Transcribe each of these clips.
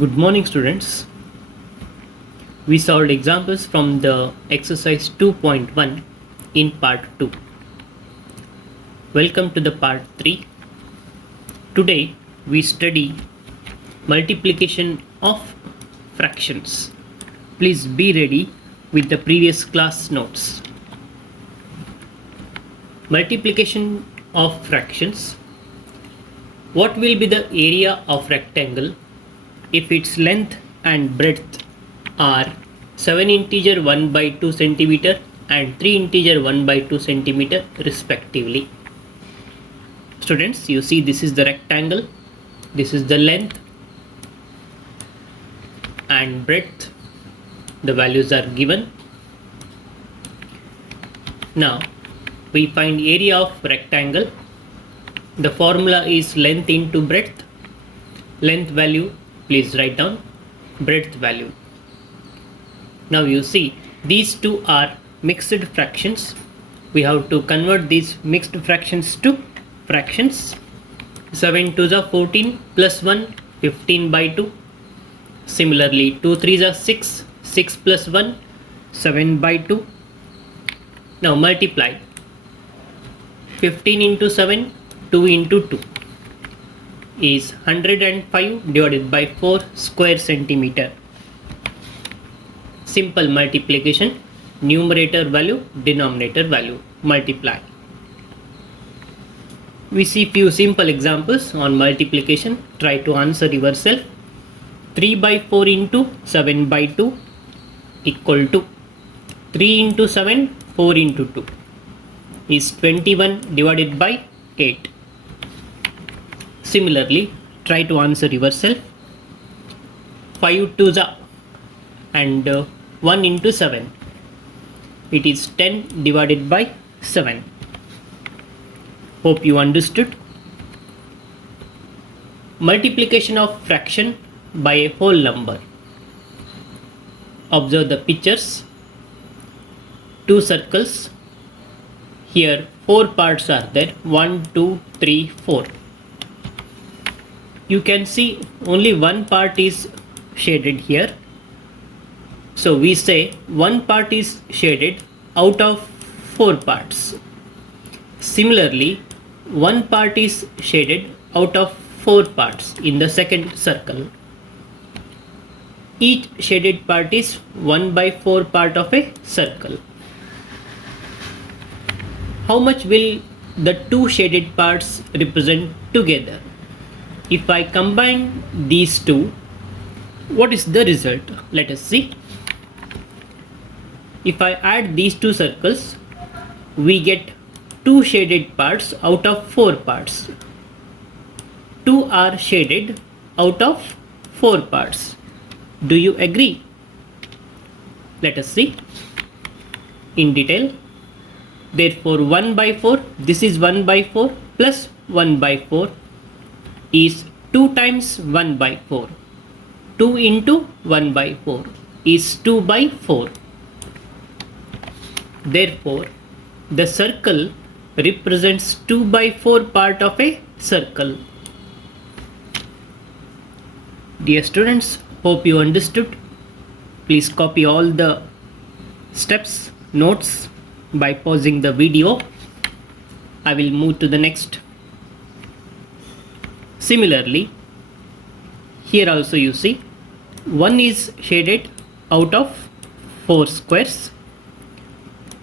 Good morning, students. We solved examples from the exercise 2.1 in part 2. Welcome to the part 3. Today we study multiplication of fractions. Please be ready with the previous class notes. Multiplication of fractions. What will be the area of rectangle if its length and breadth are 7 integer 1 by 2 centimeter and 3 integer 1 by 2 centimeter respectively? Students, you see this is the rectangle, this is the length and breadth, the values are given. Now we find area of rectangle. The formula is length into breadth. Length value please write down, breadth value. Now you see these two are mixed fractions. We have to convert these mixed fractions to fractions. 7 2s are 14 plus 1 15 by 2. Similarly 2 3s are 6 6 plus 1 7 by 2. Now multiply 15 into 7 2 into 2 is 105 divided by 4 square centimeter. Simple multiplication, numerator value, denominator value, multiply. We see few simple examples on multiplication. Try to answer yourself. 3 by 4 into 7 by 2 equal to 3 into 7 4 into 2 is 21 divided by 8. Similarly, try to answer yourself. 5 2s are and 1 into 7. It is 10 divided by 7. Hope you understood. Multiplication of fraction by a whole number. Observe the pictures. Two circles. Here 4 parts are there. 1, 2, 3, 4. You can see only one part is shaded here. So we say one part is shaded out of 4 parts. Similarly, one part is shaded out of 4 parts in the second circle. Each shaded part is 1 by 4 part of a circle. How much will the two shaded parts represent together? If I combine these two, what is the result? Let us see. If I add these two circles, we get 2 shaded parts out of 4 parts. 2 are shaded out of 4 parts. Do you agree? Let us see in detail. Therefore 1 by 4, this is 1 by 4 plus 1 by 4 is 2 times 1 by 4. 2 into 1 by 4 is 2 by 4. Therefore, the circle represents 2 by 4 part of a circle. Dear students, hope you understood. Please copy all the steps, notes by pausing the video. I will move to the next. Similarly, here also you see 1 is shaded out of 4 squares.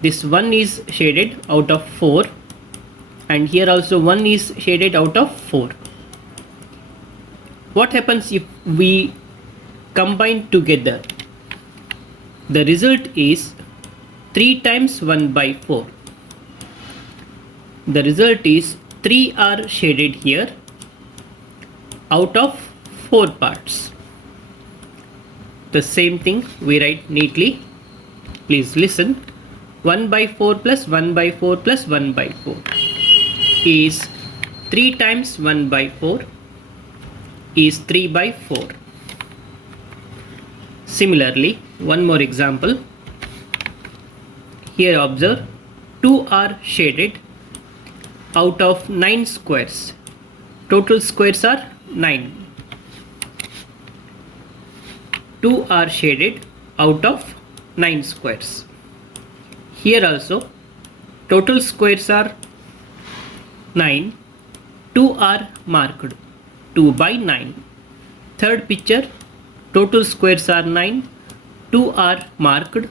This 1 is shaded out of 4 and here also 1 is shaded out of 4. What happens if we combine together? The result is 3 times 1 by 4. The result is 3 are shaded here out of 4 parts. The same thing we write neatly. Please listen. 1 by 4 plus 1 by 4 plus 1 by 4 is 3 times 1 by 4 is 3 by 4. Similarly, one more example. Here observe 2 are shaded out of 9 squares. Total squares are 9. 2 are shaded out of 9 squares. Here also total squares are 9, 2 are marked 2 by 9. Third picture, total squares are 9, 2 are marked.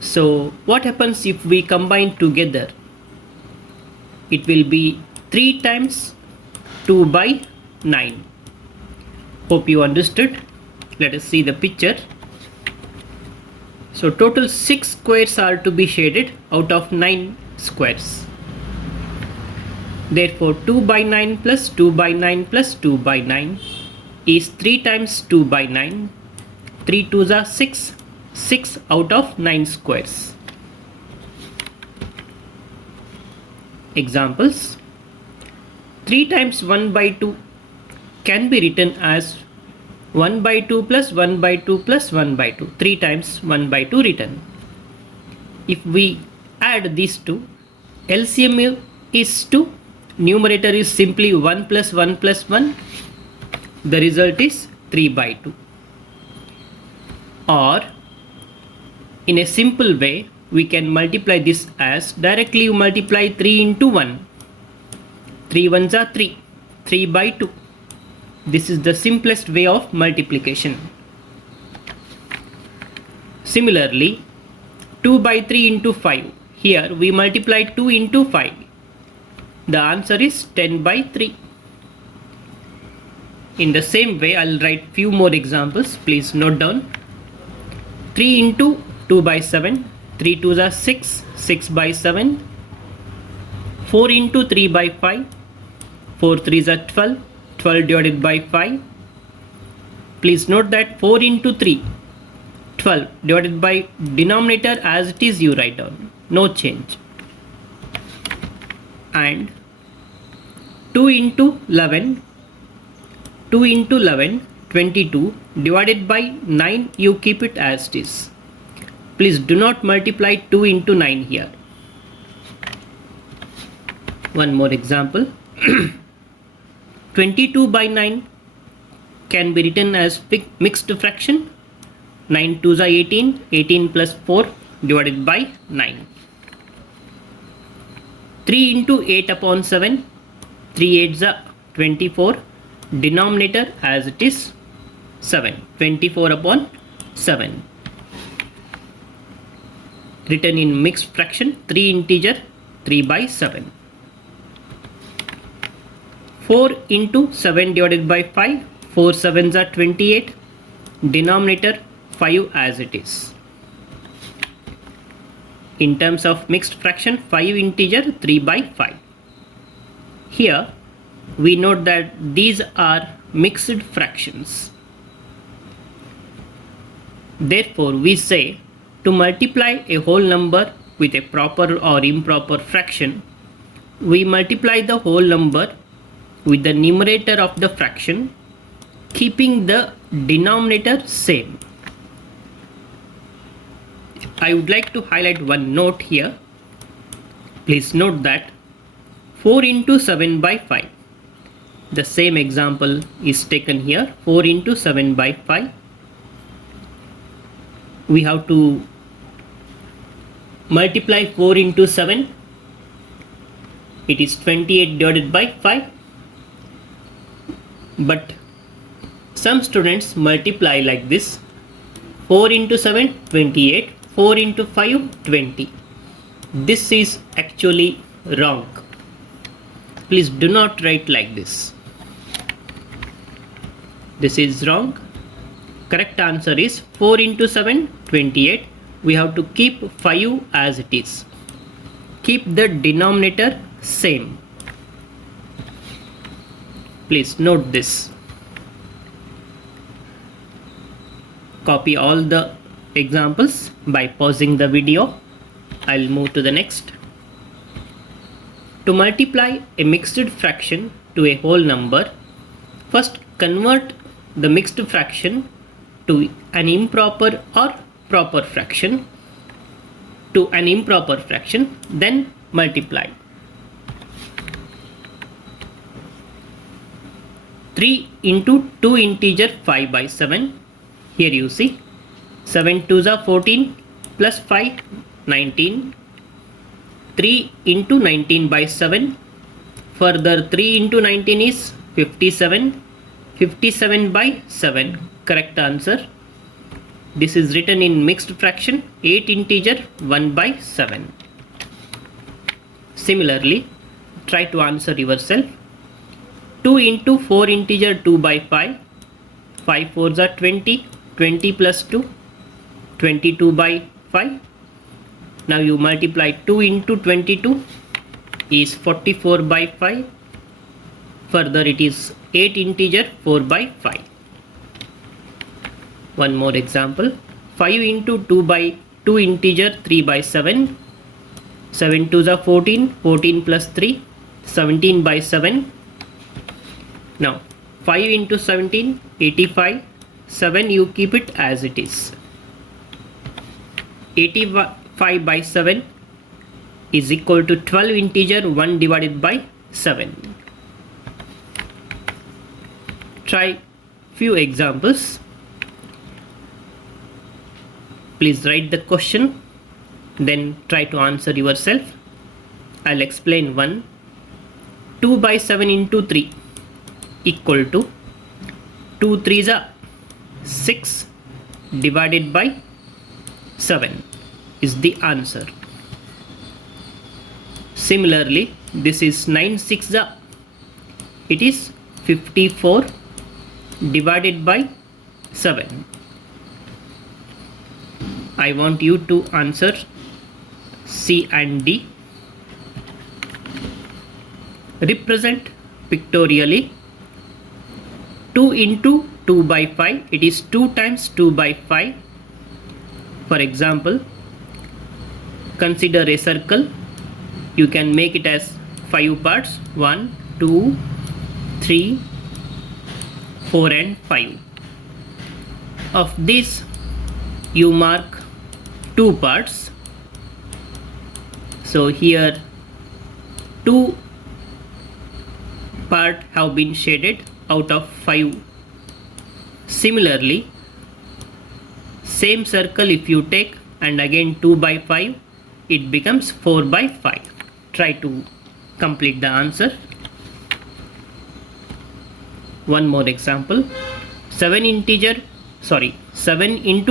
So what happens if we combine together? It will be 3 times 2 by 9. Hope you understood. Let us see the picture. So total 6 squares are to be shaded out of 9 squares. Therefore 2 by 9 plus 2 by 9 plus 2 by 9 is 3 times 2 by 9. 3 2s are 6. 6 out of 9 squares. Examples. 3 times 1 by 2 can be written as 1 by 2 plus 1 by 2 plus 1 by 2. 3 times 1 by 2 written. If we add these two, LCM is 2. Numerator is simply 1 plus 1 plus 1. The result is 3 by 2. Or in a simple way, we can multiply this as directly you multiply 3 into 1. 3 ones are 3. 3 by 2. This is the simplest way of multiplication. Similarly, 2 by 3 into 5. Here we multiply 2 into 5. The answer is 10 by 3. In the same way, I'll write few more examples. Please note down. 3 into 2 by 7. 3 2s are 6. 6 by 7. 4 into 3 by 5. 4 3s are 12. 12 divided by 5. Please note that 4 into 3. 12 divided by denominator as it is you write down. No change. And 2 into 11. 2 into 11, 22 divided by 9, you keep it as it is. Please do not multiply 2 into 9 here. One more example. 22 by 9 can be written as mixed fraction. 9 2s are 18, 18 plus 4 divided by 9. 3 into 8 upon 7, 3 8s are 24. Denominator as it is 7. 24 upon 7. Written in mixed fraction, 3 integer 3 by 7. 4 into 7 divided by 5. 4 7s are 28. Denominator 5 as it is. In terms of mixed fraction, 5 integer 3 by 5. Here we note that these are mixed fractions. Therefore, we say to multiply a whole number with a proper or improper fraction, we multiply the whole number with the numerator of the fraction, keeping the denominator same. I would like to highlight one note here. Please note that 4 into 7 by 5. The same example is taken here. 4 into 7 by 5. We have to multiply 4 into 7. It is 28 divided by 5. But some students multiply like this. 4 into 7, 28. 4 into 5, 20. This is actually wrong. Please do not write like this. This is wrong. Correct answer is 4 into 7, 28. We have to keep 5 as it is. Keep the denominator same. Please note this. Copy all the examples by pausing the video. I'll move to the next. To multiply a mixed fraction to a whole number, first convert the mixed fraction to an improper or proper fraction to an improper fraction, then multiply. 3 into 2 integer 5 by 7. Here you see 7 2s are 14 plus 5 19. 3 into 19 by 7. Further 3 into 19 is 57. 57 by 7. Correct answer. This is written in mixed fraction 8 integer 1 by 7. Similarly, try to answer yourself. 2 into 4 integer 2 by 5. 5 4s are 20. 20 plus 2. 22 by 5. Now you multiply 2 into 22 is 44 by 5. Further it is 8 integer 4 by 5. One more example. 5 into 2 by 2 integer 3 by 7. 7 2s are 14. 14 plus 3. 17 by 7. Now 5 into 17 85. 7 you keep it as it is. 85 by 7 is equal to 12 integer 1 divided by 7. Try few examples. Please write the question, then try to answer yourself. I'll explain one. 2 by 7 into 3 equal to 2 3s are 6 divided by 7 is the answer. Similarly, this is 9 6 are, it is 54 divided by 7. I want you to answer C and D. Represent pictorially 2 into 2 by 5. It is 2 times 2 by 5. For example, consider a circle. You can make it as 5 parts. 1, 2, 3, 4 and 5. Of this you mark 2 parts. So here 2 part have been shaded out of 5. Similarly, same circle if you take and again 2 by 5, it becomes 4 by 5. Try to complete the answer. One more example. 7 into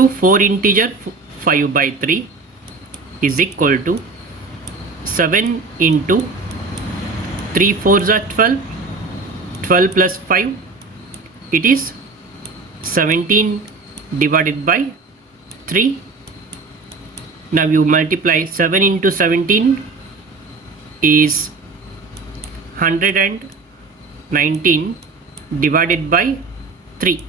4 integer 5 by 3 is equal to 7 into 3 4s are 12. 12 plus 5, it is 17 divided by 3. Now you multiply 7 into 17 is 119 divided by 3.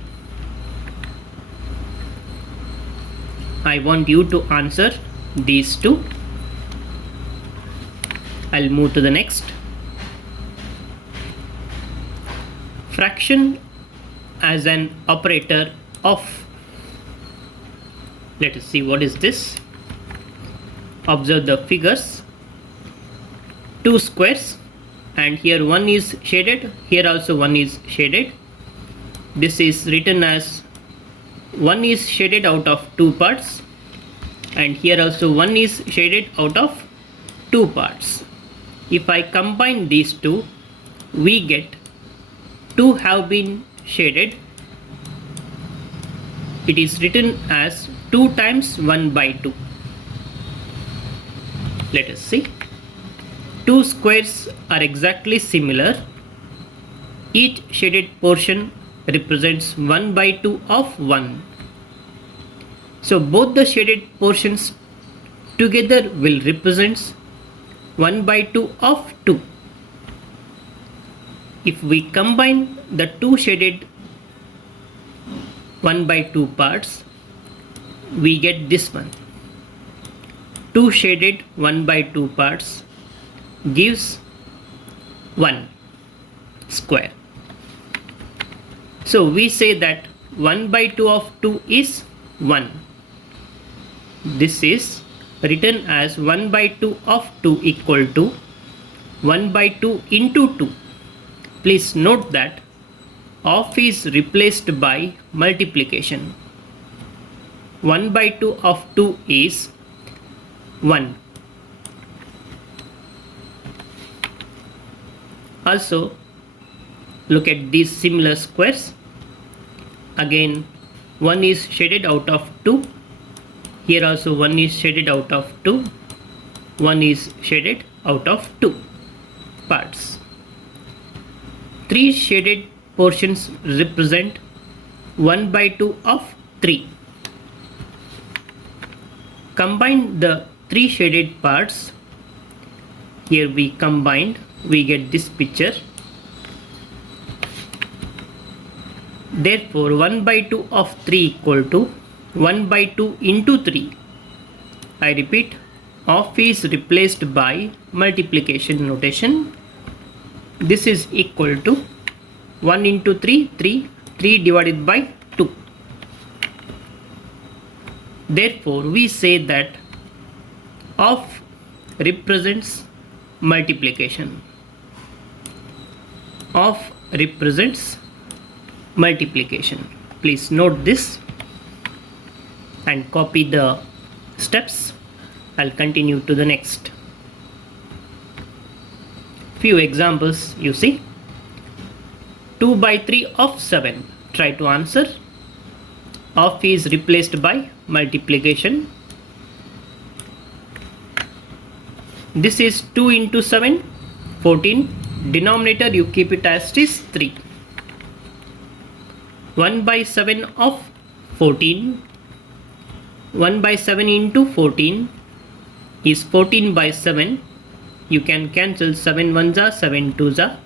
I want you to answer these two. I'll move to the next. Fraction as an operator of. Let us see what is this. Observe the figures. 2 squares, and here one is shaded, here also one is shaded. This is written as one is shaded out of 2 parts, and here also one is shaded out of 2 parts. If I combine these two, we get 2 have been shaded. It is written as 2 times 1 by 2. Let us see. 2 squares are exactly similar. Each shaded portion represents 1 by 2 of 1. So both the shaded portions together will represent 1 by 2 of 2. If we combine the two shaded 1 by 2 parts, we get this one. 2 shaded 1 by 2 parts gives 1 square. So we say that 1 by 2 of 2 is 1. This is written as 1 by 2 of 2 equal to 1 by 2 into 2. Please note that of is replaced by multiplication. 1 by 2 of 2 is 1. Also look at these similar squares. Again 1 is shaded out of 2. Here also 1 is shaded out of 2. 1 is shaded out of 2 parts. 3 shaded portions represent 1 by 2 of 3. Combine the 3 shaded parts. Here we combined, we get this picture. Therefore 1 by 2 of 3 equal to 1 by 2 into 3. I repeat, of is replaced by multiplication notation. This is equal to 1 into 3, 3, 3 divided by 2. Therefore we say that of represents multiplication. Of represents multiplication. Please note this and copy the steps. I'll continue to the next. Few examples you see. 2 by 3 of 7. Try to answer. Of is replaced by multiplication. This is 2 into 7, 14. Denominator you keep it as it is 3. 1 by 7 of 14. 1 by 7 into 14 is 14 by 7. You can cancel 7 ones are 7 twos are.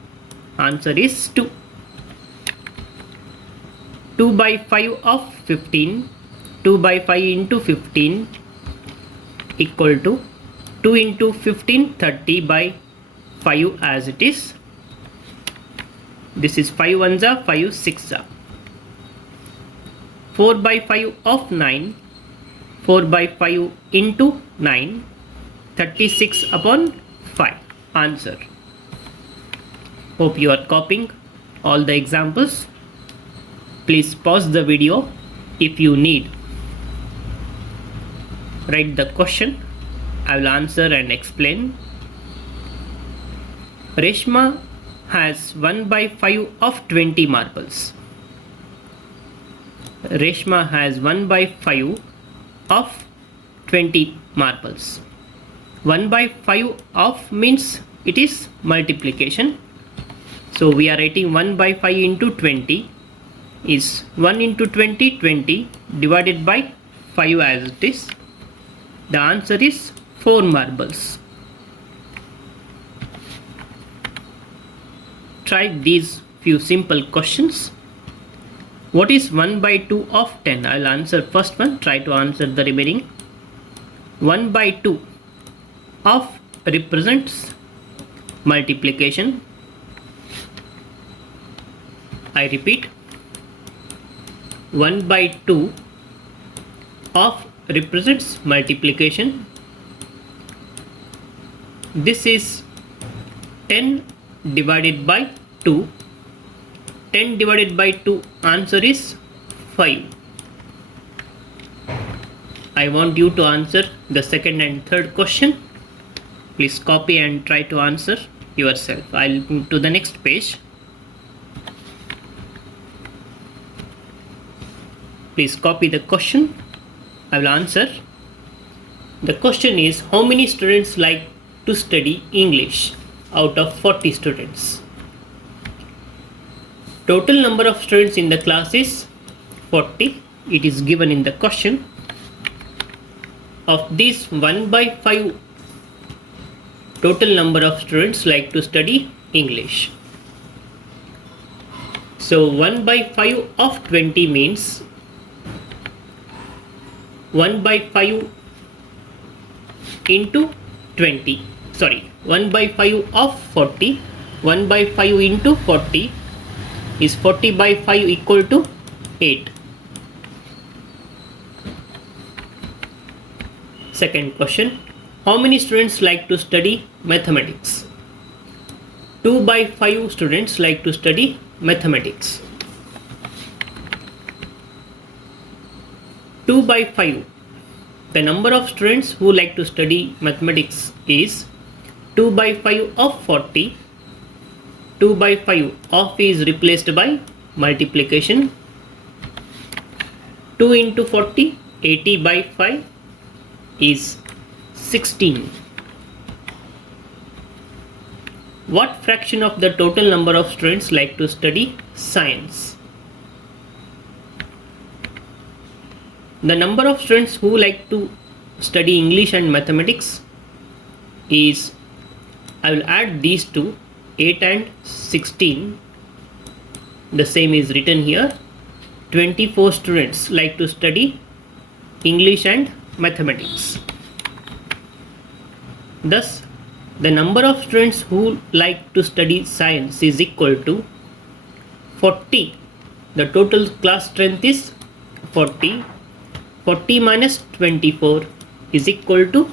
Answer is 2. 2 by 5 of 15. 2 by 5 into 15 equal to 2 into 15, 30 by 5 as it is. This is 5 ones are 5 6 are. 4 by 5 of 9. 4 by 5 into 9. 36 upon 5. Answer. Hope you are copying all the examples. Please pause the video if you need. Write the question. I will answer and explain. Reshma has 1 by 5 of 20 marbles. Reshma has 1 by 5 of 20 marbles. 1 by 5 of means it is multiplication. So we are writing 1 by 5 into 20 is 1 into 20, 20 divided by 5 as it is. The answer is 4 marbles. Try these few simple questions. What is 1 by 2 of 10? I will answer first one. Try to answer the remaining. 1 by 2 of represents multiplication. I repeat, 1 by 2 of represents multiplication. This is 10 divided by 2. 10 divided by 2 answer is 5. I want you to answer the second and third question. Please copy and try to answer yourself. I'll move to the next page. Please copy the question. I will answer. The question is, how many students like to study English out of 40 students? Total number of students in the class is 40. It is given in the question. Of these 1 by 5 total number of students like to study English. So 1 by 5 of 20 means 1 by 5 into 20. Sorry, 1 by 5 of 40. 1 by 5 into 40 is 40 by 5 equal to 8. Second question. How many students like to study mathematics? 2 by 5 students like to study mathematics. 2 by 5. The number of students who like to study mathematics is 2 by 5 of 40. 2 by 5 of is replaced by multiplication. 2 into 40, 80 by 5 is 16. What fraction of the total number of students like to study science? The number of students who like to study English and mathematics is, I will add these two, 8 and 16. The same is written here. 24 students like to study English and mathematics. Thus, the number of students who like to study science is equal to 40. The total class strength is 40. 40 minus 24 is equal to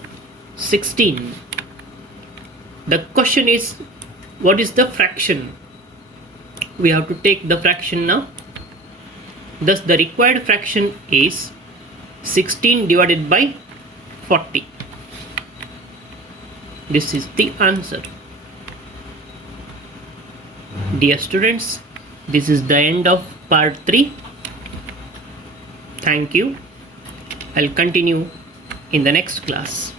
16. The question is, what is the fraction? We have to take the fraction now. Thus, the required fraction is 16 divided by 40. This is the answer. Dear students, this is the end of part 3. Thank you. I'll continue in the next class.